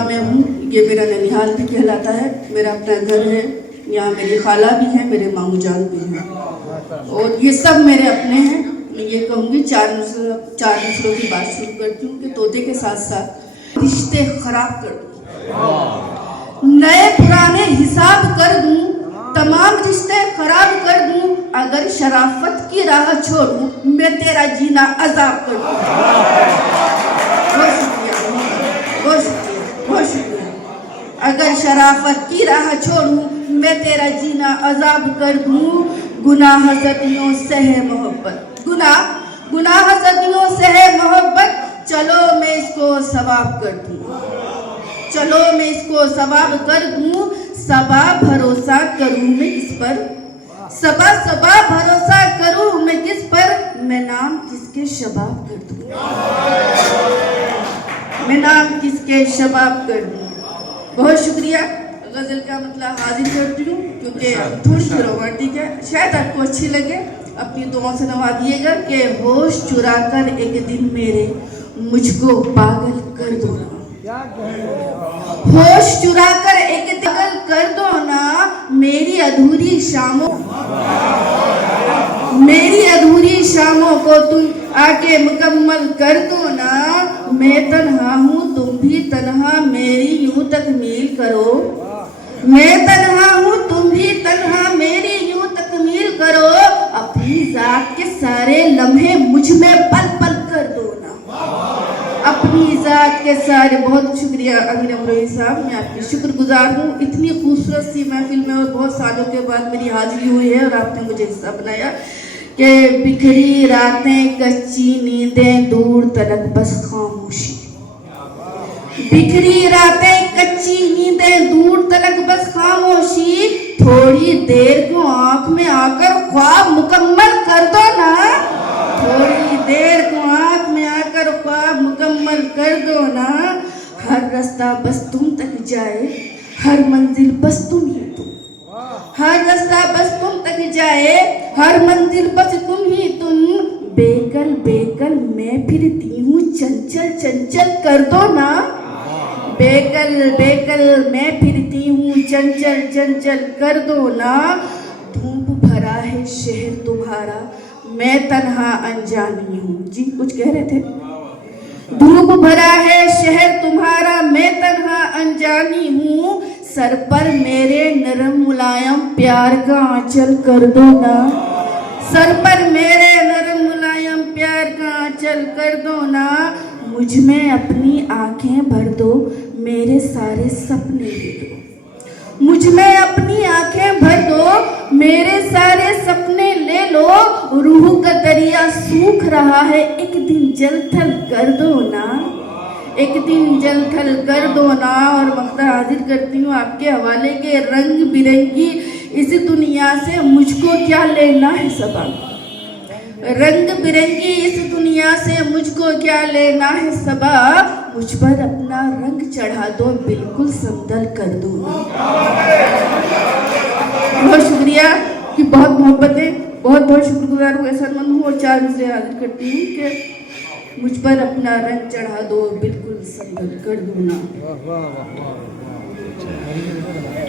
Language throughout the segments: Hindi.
मैं हूँ, ये मेरा ननिहाल भी कहलाता है। मेरा अपना घर है, यहाँ मेरी खाला भी हैं, मेरे मामू जान भी हैं और ये सब मेरे अपने हैं। मैं ये कहूँगी चार नस्लों की बात शुरू करती हूँ कि तोते के साथ साथ रिश्ते खराब कर दूँ, नए पुराने हिसाब कर दूँ, तमाम रिश्ते खराब कर दूँ, अगर शराफत की राह छोड़ूँ मैं तेरा जीना अजाब कर दूँ। बहुत शुक्रिया, बहुत शुक्रिया। अगर शराफत की राह छोड़ूँ मैं तेरा जीना अजाब कर दूँ। गुनाह सदियों से है मोहब्बत, गुनाह सदियों से है मोहब्बत, चलो मैं इसको सवाब कर दूँ, चलो मैं इसको सवाब कर दूँ। सबा भरोसा करूँ मैं किस पर, सबा भरोसा करूँ मैं किस पर, मैं नाम किसके शबाब कर दूँ, मैं नाम किसके शबाब कर दूँ। बहुत शुक्रिया। गज़ल का मतलब हाजिर करती हूँ क्योंकि थोड़ी सी रोमांटिक है, शायद आपको अच्छी लगे। अपनी दुआओं से नवाजिएगा कि होश चुरा कर एक दिन मेरे मुझको पागल कर दो ना, होश चुरा कर एक दिन पागल कर दो ना, मेरी अधूरी शामों को तुम आके मुकम्मल कर दो ना। मैं तन्हा हूँ तुम भी तन्हा, मेरी यूं तकमील करो, मैं तन्हा हूँ तुम भी तन्हा, मेरी यूं तकमील करो। अपनी जात के सारे लम्हे मुझ में पल पल कर दो ना, अपनी जात के सारे। बहुत शुक्रिया अमीर अमरोही साहब, मैं आपकी शुक्रगुजार हूँ। इतनी खूबसूरत सी महफिल में और बहुत सालों के बाद मेरी हाजिरी हुई है और आपने मुझे हिस्सा बनाया कि बिखरी रातें कच्ची नींदें दूर तलक बस खामोशी, बिखरी रातें कच्ची नींदें दूर तलक बस खामोशी। थोड़ी देर को आंख में आकर ख्वाब मुकम्मल कर दो ना, थोड़ी देर को आंख में आकर ख्वाब मुकम्मल कर दो ना। हर रास्ता बस तुम तक जाए, हर मंजिल बस तुम ही तुम, हर रास्ता बस तुम तक जाए, हर मंजिल बस तुम ही तुम। बेकल बेकल मैं फिरती हूँ चंचल चंचल कर दो ना, बेकल बेकल मैं फिरती हूँ चंचल चंचल कर दो ना। धूप भरा है शहर तुम्हारा, मैं तन्हा अनजानी हूँ। जी कुछ कह रहे थे। धूप भरा है शहर तुम्हारा, मैं तन्हा अनजानी हूँ। सर पर मेरे नरम मुलायम प्यार का आंचल कर दो ना, सर पर मेरे नरम मुलायम प्यार का आंचल कर दो ना। मुझ में अपनी आंखें भर दो, मेरे सारे सपने ले लो, मुझ में अपनी आंखें भर दो, मेरे सारे सपने ले लो। रूह का दरिया सूख रहा है, एक दिन जल थल कर दो ना, एक दिन जल थल कर दो ना। और मकता हाजिर करती हूँ आपके हवाले के रंग बिरंगी इस दुनिया से मुझको क्या लेना है सबा, रंग बिरंगी इस दुनिया से मुझको क्या लेना है सबा। मुझ पर अपना रंग चढ़ा दो, बिल्कुल समतल कर दो। बहुत शुक्रिया कि बहुत मोहब्बतें, बहुत बहुत शुक्रगुजार हूँ, एहसानमंद हूँ और चार मुझे हाजिर करती हूँ कि मुझ पर अपना रंग चढ़ा दो, बिल्कुल समतल कर दो ना।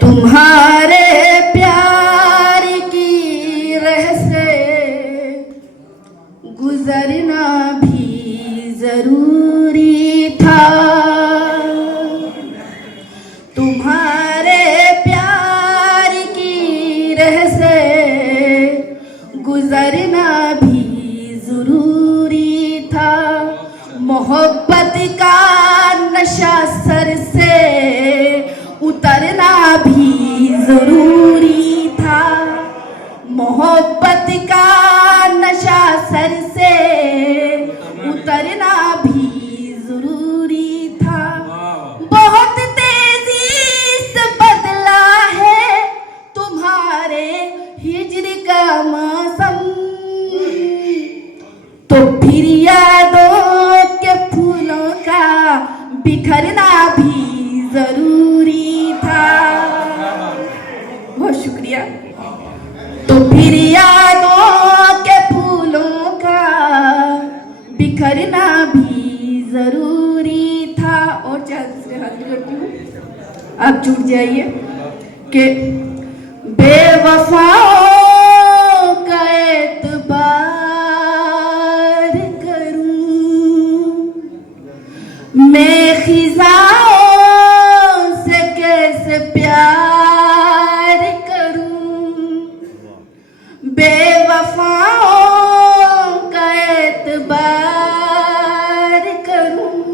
तुम्हारे प्यार की रह से गुजरना भी जरूरी था, तुम्हारे प्यार की रह से गुजरना भी जरूरी था। मोहब्बत का नशा सर से उतरना भी जरूरी था, मोहब्बत का नशा सर से उतरना भी जरूरी था। बहुत तेजी से बदला है तुम्हारे हिज्र का मौसम, तो फिर यादों के फूलों का बिखरना भी जरूरी था। बहुत शुक्रिया। तो फिर यादों के फूलों का बिखरना भी जरूरी था। और चाहे दूसरे हाथ करती हूँ। आप जुड़ जाइए कि बेवफाओं का एतबार करूं, मैं खिजाओं से कैसे प्यार करूं, बेवफाओं का एतबार करूं,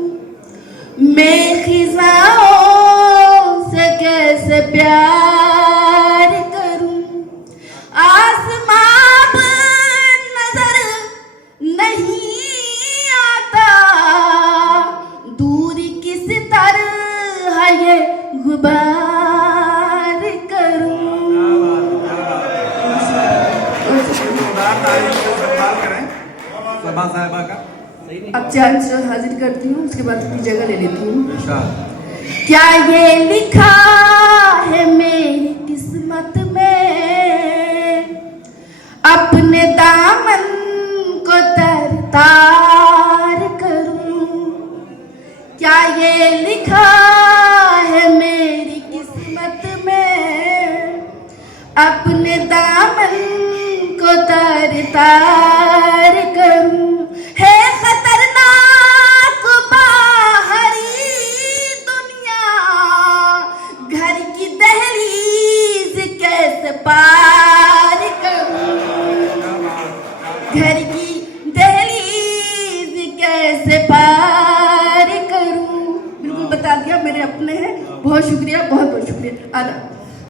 मैं खिजाओं से कैसे प्यार करूं, आसमां पर नजर नहीं आता, दूरी किस तरह ये गुबार करूं। सभा साहिबा का अब चांद से हाजिर करती हूँ, उसके बाद अपनी जगह ले लेती हूँ। क्या ये लिखा है मेरी किस्मत में, अपने दामन को तर-तार करूं, क्या ये लिखा है मेरी किस्मत में, अपने दामन को तर-तार करूं, है खतरनाक बाहरी दुनिया, घर की दहलीज कैसे पार करूं, घर की दहलीज कैसे पार करूं। बिल्कुल बता दिया, मेरे अपने हैं। बहुत शुक्रिया, बहुत बहुत शुक्रिया। आदा।